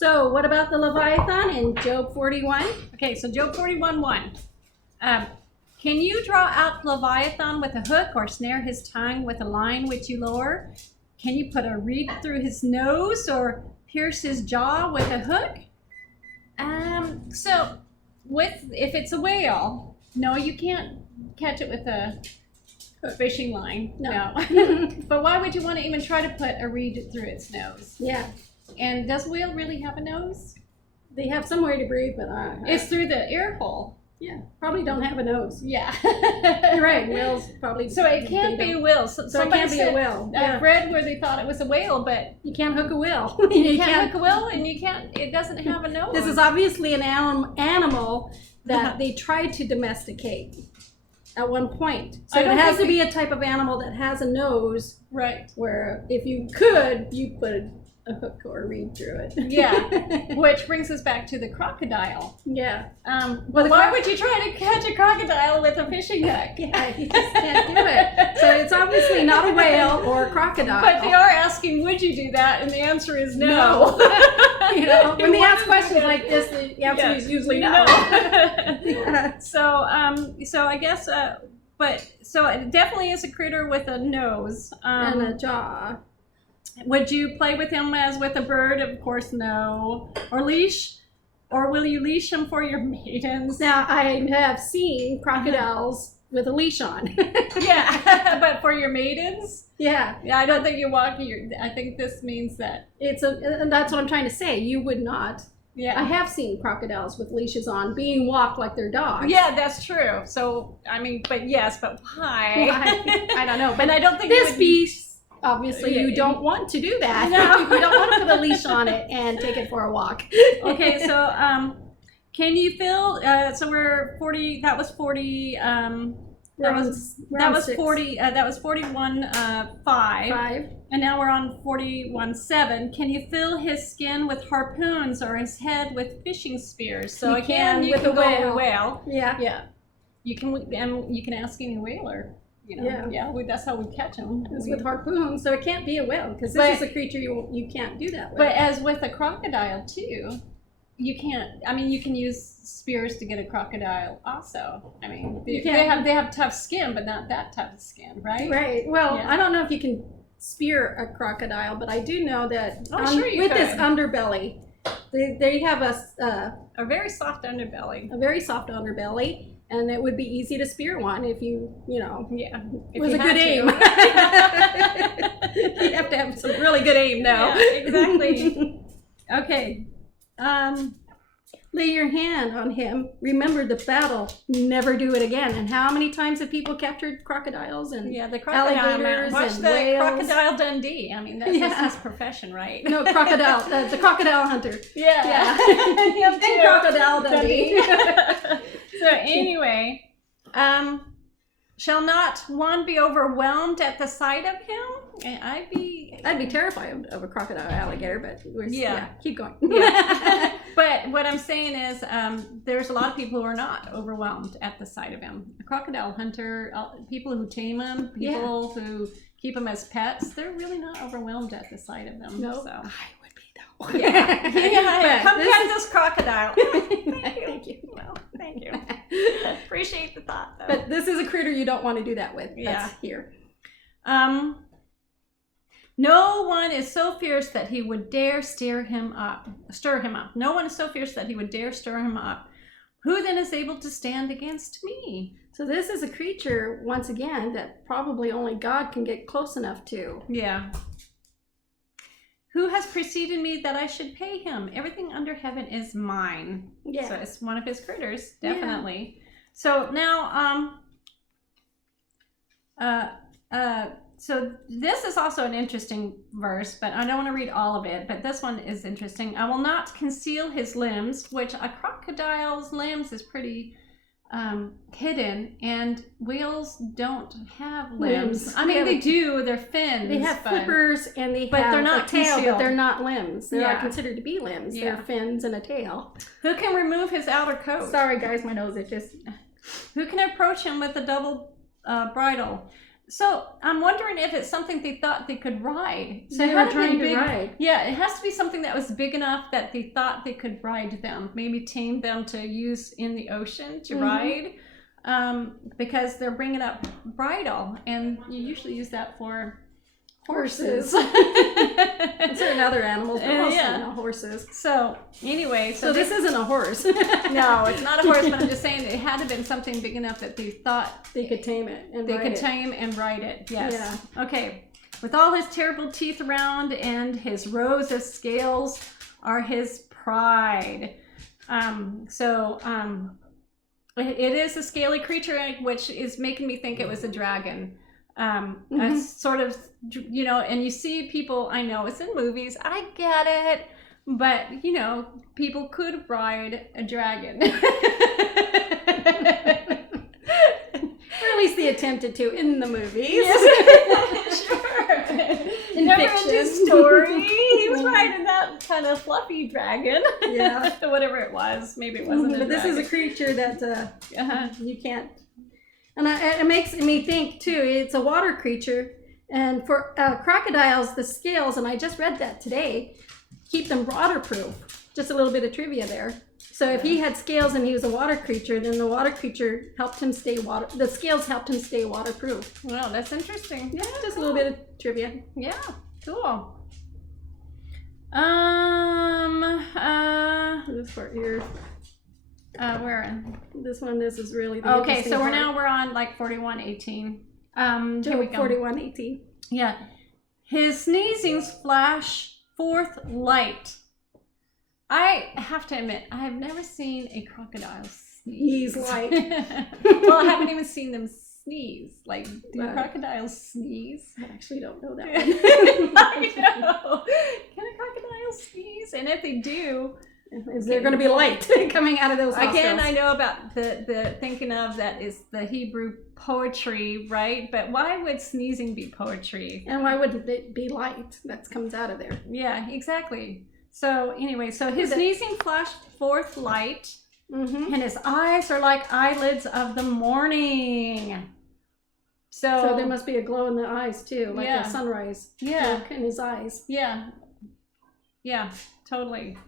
So what about the Leviathan in Job 41? Okay, so Job 41:1. Can you draw out Leviathan with a hook or snare his tongue with a line which you lower? Can you put a reed through his nose or pierce his jaw with a hook? So if it's a whale, no, you can't catch it with a fishing line. No. But why would you want to even try to put a reed through its nose? Yeah. And does a whale really have a nose? They have some way to breathe, but It's through the ear hole. Yeah, probably don't have a nose. Yeah. You're right, whales probably. So it can't be a whale. So it can't be a whale. I've read where they thought it was a whale, but you can't hook a whale. you can't hook a whale, and it doesn't have a nose. This is obviously an animal that they tried to domesticate at one point. So it has to be a type of animal that has a nose. Right. Where if you could, you put a hook or a reed through it. Yeah. Which brings us back to the crocodile. Yeah. Well, why would you try to catch a crocodile with a fishing hook? Yeah, you just can't do it. So it's obviously not a whale or a crocodile. But they are asking, would you do that? And the answer is no. You know, when they ask questions like this, the answer is usually no. Yeah. So I guess, so it definitely is a critter with a nose and a jaw. Would you play with him as with a bird? Of course, no. Or leash? Or will you leash him for your maidens? Now, I have seen crocodiles with a leash on. Yeah, but for your maidens? Yeah. I don't think you walk I think this means that. And that's what I'm trying to say. You would not. Yeah. I have seen crocodiles with leashes on being walked like they're dogs. Yeah, that's true. So, I mean, but why? I don't know. But I don't think this beast, obviously, you don't want to do that. No. You don't want to put a leash on it and take it for a walk. Okay, so can you feel? So we're 40. That was 40. That was 40. That was 41.5. 5. And now we're on 41.7. Can you fill his skin with harpoons or his head with fishing spears? So you again, you with can a go whale. with a whale. Yeah. Yeah. You can ask any whaler. You know, yeah, that's how we catch them. It's with harpoons, so it can't be a whale because this is a creature you can't do that with. But as with a crocodile too, you can't. I mean, you can use spears to get a crocodile. Also, I mean, they have tough skin, but not that tough skin, right? Right. Well, I don't know if you can spear a crocodile, but I do know that with this underbelly, they have a very soft underbelly. A very soft underbelly. And it would be easy to spear one if you know. Yeah. It was a good aim. You have to have some really good aim now. Yeah, exactly. Okay. Lay your hand on him. Remember the battle. Never do it again. And how many times have people captured crocodiles and the crocodile alligators Watch and the whales? Crocodile Dundee. I mean, that's his profession, right? No, crocodile. The crocodile hunter. Yeah. And Crocodile Dundee. So anyway, shall not one be overwhelmed at the sight of him? I'd be terrified of a crocodile alligator, but keep going. Yeah. But what I'm saying is, there's a lot of people who are not overwhelmed at the sight of him. A crocodile hunter, people who tame them, people who keep them as pets, they're really not overwhelmed at the sight of them. No, so. I would be though. Yeah. Come get this crocodile. Thank you. Well, thank you. Appreciate the thought, though. But this is a critter you don't want to do that with. That's here. No one is so fierce that he would dare stir him up. No one is so fierce that he would dare stir him up. Who then is able to stand against me? So this is a creature, once again, that probably only God can get close enough to. Yeah. Who has preceded me that I should pay him? Everything under heaven is mine. Yeah. So it's one of his critters, definitely. Yeah. So now, so this is also an interesting verse, but I don't want to read all of it, but this one is interesting. I will not conceal his limbs, which a crocodile's limbs is pretty hidden, and whales don't have limbs. I mean, they do, they're fins. They have flippers and they're not a tail, concealed. but they're not limbs. They're not considered to be limbs. Yeah. They're fins and a tail. Who can remove his outer coat? Sorry guys, my nose itches. Who can approach him with a double bridle? So I'm wondering if it's something they thought they could ride. So they it were had to be trying to big, ride. Yeah, it has to be something that was big enough that they thought they could ride them. Maybe tame them to use in the ocean to ride. Because they're bringing up bridle, and you usually use that for horses. And certain other animals, but mostly not horses. So anyway, so this isn't a horse. No, it's not a horse, but I'm just saying it had to have been something big enough that they thought they could tame it and tame and ride it. Yes. Yeah. Okay. With all his terrible teeth around and his rows of scales are his pride. It is a scaly creature, which is making me think it was a dragon. A sort of, you know, and you see people, I know it's in movies, I get it, but, you know, people could ride a dragon. Or at least they attempted to in the movies. Yes. Sure. In Never fiction. ending story. He was riding that kind of fluffy dragon. Yeah. Whatever it was. Maybe it wasn't a But this dragon. is a creature that you can't. And it makes me think, too, it's a water creature. And for crocodiles, the scales, and I just read that today, keep them waterproof. Just a little bit of trivia there. So if he had scales and he was a water creature, then the water creature helped him stay the scales helped him stay waterproof. Well, that's interesting. Yeah, just a little bit of trivia. Yeah, cool. This part here. Where? This is really the Okay, so part. we're on like 41:18. Here we go. 41:18. Yeah. His sneezings flash forth light. I have to admit, I have never seen a crocodile sneeze. He's like, well, I haven't even seen them sneeze. Like, do crocodiles sneeze? I actually don't know that one. I know. Can a crocodile sneeze? And if they do, is there going to be light coming out of those nostrils? Again, I know about the thinking of that is the Hebrew poetry, right? But why would sneezing be poetry? And why wouldn't it be light that comes out of there? Yeah, exactly. So anyway, so his sneezing flashed forth light, and his eyes are like eyelids of the morning. So there must be a glow in the eyes too, like a sunrise. Yeah, in his eyes. Yeah, totally.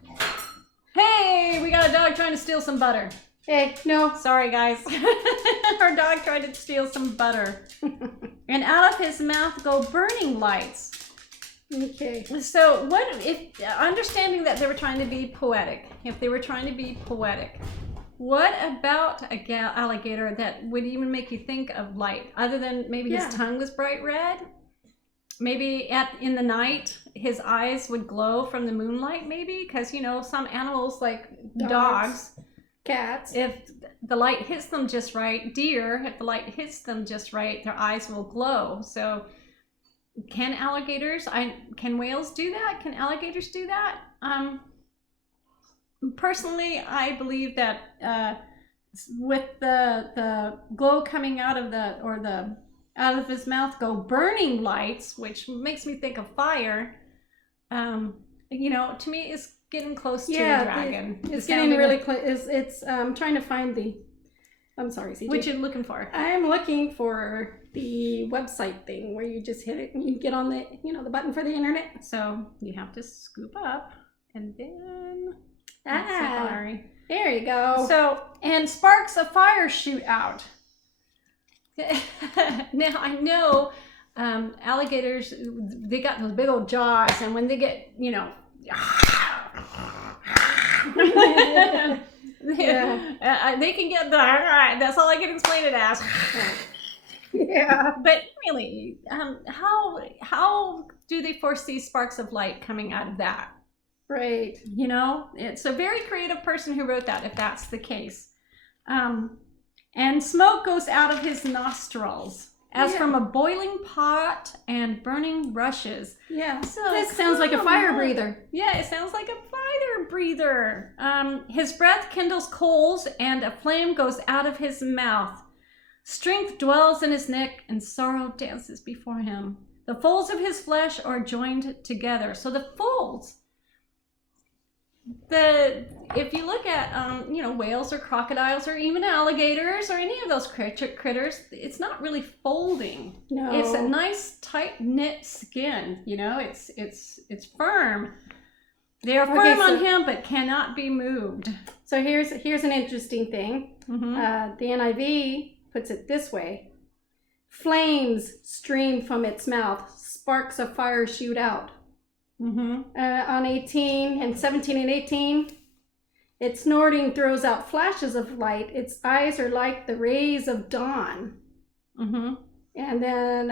Hey, we got a dog trying to steal some butter. Hey, no. Sorry, guys. Our dog tried to steal some butter. And out of his mouth go burning lights. Okay. So what if, understanding that they were trying to be poetic, if they were trying to be poetic, what about a alligator that would even make you think of light, other than maybe his tongue was bright red? Maybe in the night, his eyes would glow from the moonlight, maybe? Because, you know, some animals like dogs, cats, if the light hits them just right, deer, if the light hits them just right, their eyes will glow. So can whales do that? Can alligators do that? Personally, I believe that with the glow coming out of his mouth go burning lights, which makes me think of fire. You know, to me, it's getting close to a dragon. It's getting really close. It's trying to find the. I'm sorry, CJ. What you looking for? I'm looking for the website thing where you just hit it and you get on the the button for the internet. So you have to scoop up and then. There you go. So, and sparks of fire shoot out. Now I know alligators, they got those big old jaws, and when they get, they can get that's all I can explain it as. Yeah. But really, how do they foresee sparks of light coming out of that? Right. It's a very creative person who wrote that, if that's the case. And smoke goes out of his nostrils as from a boiling pot and burning rushes. Yeah. So this sounds like a fire breather. Yeah, it sounds like a fire breather. His breath kindles coals and a flame goes out of his mouth. Strength dwells in his neck and sorrow dances before him. The folds of his flesh are joined together. So the folds if you look at whales or crocodiles or even alligators or any of those critters, it's not really folding. No. It's a nice tight knit skin. It's firm. They are firm on him, but cannot be moved. So here's an interesting thing. The NIV puts it this way: flames stream from its mouth, sparks of fire shoot out. On 18 and 17 and 18, its snorting throws out flashes of light. Its eyes are like the rays of dawn. And then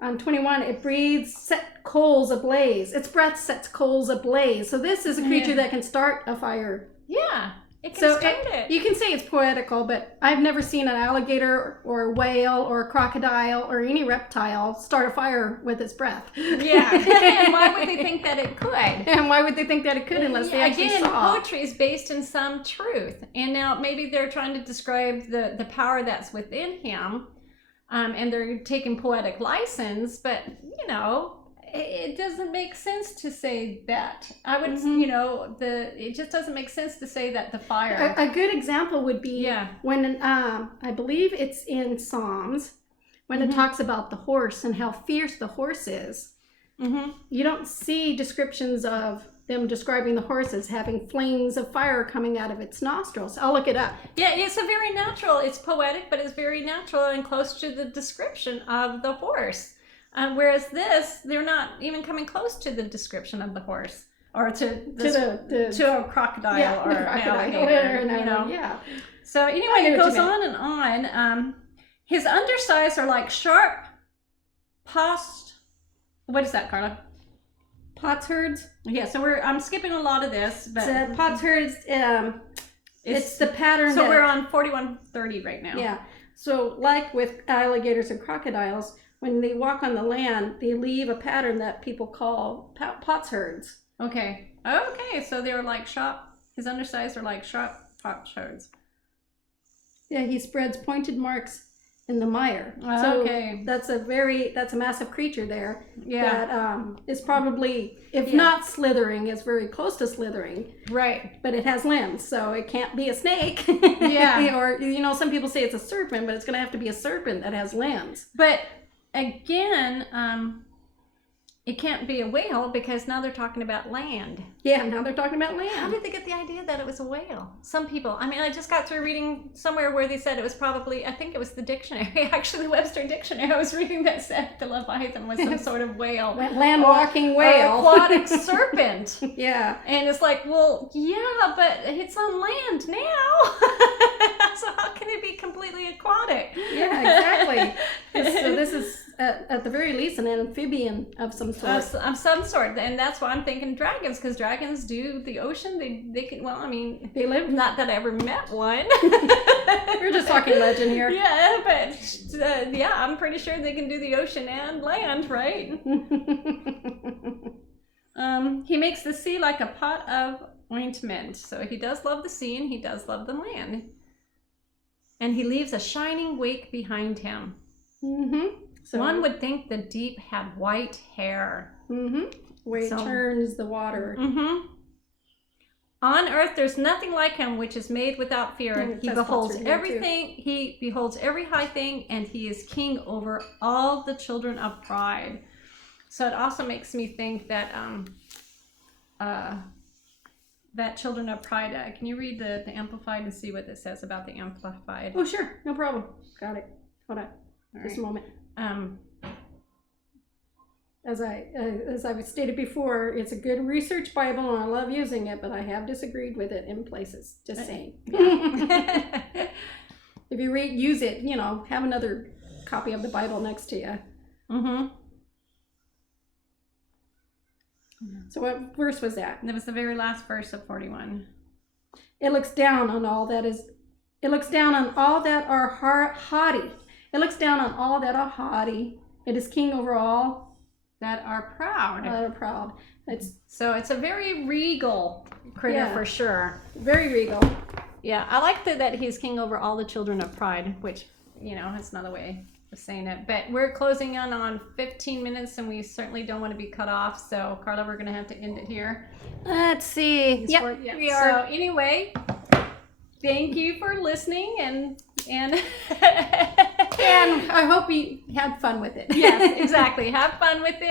on 21, it breathes set coals ablaze. Its breath sets coals ablaze. So this is a creature that can start a fire. Yeah, it can start it. You can say it's poetical, but I've never seen an alligator or a whale or a crocodile or any reptile start a fire with its breath. Yeah, and why would they think that it could? And why would they think that it could unless they actually saw? Poetry is based in some truth. And now maybe they're trying to describe the power that's within him. And they're taking poetic license, but it doesn't make sense to say that. I would, it just doesn't make sense to say that the fire. A good example would be when I believe it's in Psalms when it talks about the horse and how fierce the horse is. You don't see descriptions of them describing the horse as having flames of fire coming out of its nostrils. I'll look it up. Yeah, it's a very natural. It's poetic, but it's very natural and close to the description of the horse. Whereas this, they're not even coming close to the description of the horse or to a crocodile or an alligator. Yeah. So anyway, it goes on and on. His undersides are like sharp what is that, Carla? Potsherds. Yeah, so I'm skipping a lot of this, but potsherds. It's the pattern. So we're on 4130 right now. Yeah. So like with alligators and crocodiles, when they walk on the land, they leave a pattern that people call potsherds. Okay. So they're like his undersides are like sharp potsherds. Yeah, he spreads pointed marks in the mire. So that's a massive creature there. Yeah. That is probably, if not slithering, is very close to slithering. Right. But it has limbs, so it can't be a snake. Yeah. Or some people say it's a serpent, but it's going to have to be a serpent that has limbs. But again, it can't be a whale because now they're talking about land. Yeah, now they're talking about land. How did they get the idea that it was a whale? Some people, I just got through reading somewhere where they said it was probably, I think it was the dictionary, actually the Webster Dictionary I was reading that said the leviathan was some sort of whale. Land-walking whale. Or aquatic serpent. Yeah. And it's like, well, yeah, but it's on land now. So how can it be completely aquatic? Yeah, exactly. So this is, at the very least, an amphibian of some sort. Of some sort. And that's why I'm thinking dragons, because dragons do the ocean. They can, they live. Not that I ever met one. We're just talking legend here. Yeah, but I'm pretty sure they can do the ocean and land, right? He makes the sea like a pot of ointment. So he does love the sea and he does love the land. And he leaves a shining wake behind him. So one would think the deep had white hair. Where it turns the water. On earth, there's nothing like him which is made without fear. He beholds everything. He beholds every high thing, and he is king over all the children of pride. So it also makes me think that that children of pride. Can you read the Amplified and see what it says about the Amplified? Oh, sure, no problem. Got it. Hold on, just a moment. As I've stated before, it's a good research Bible and I love using it, but I have disagreed with it in places. Just saying. If you use it, have another copy of the Bible next to you. So what verse was that? That was the very last verse of 41. It looks down on all that are haughty. It looks down on all that are haughty. It is king over all that are proud. So it's a very regal critter for sure. Very regal. Yeah, I like that he's king over all the children of pride, which, that's another way of just saying it. But we're closing in on 15 minutes, and we certainly don't want to be cut off. So, Carla, we're going to have to end it here. Let's see. Yep, we are. So, anyway, thank you for listening, and And I hope you had fun with it. yes, exactly. Have fun with it.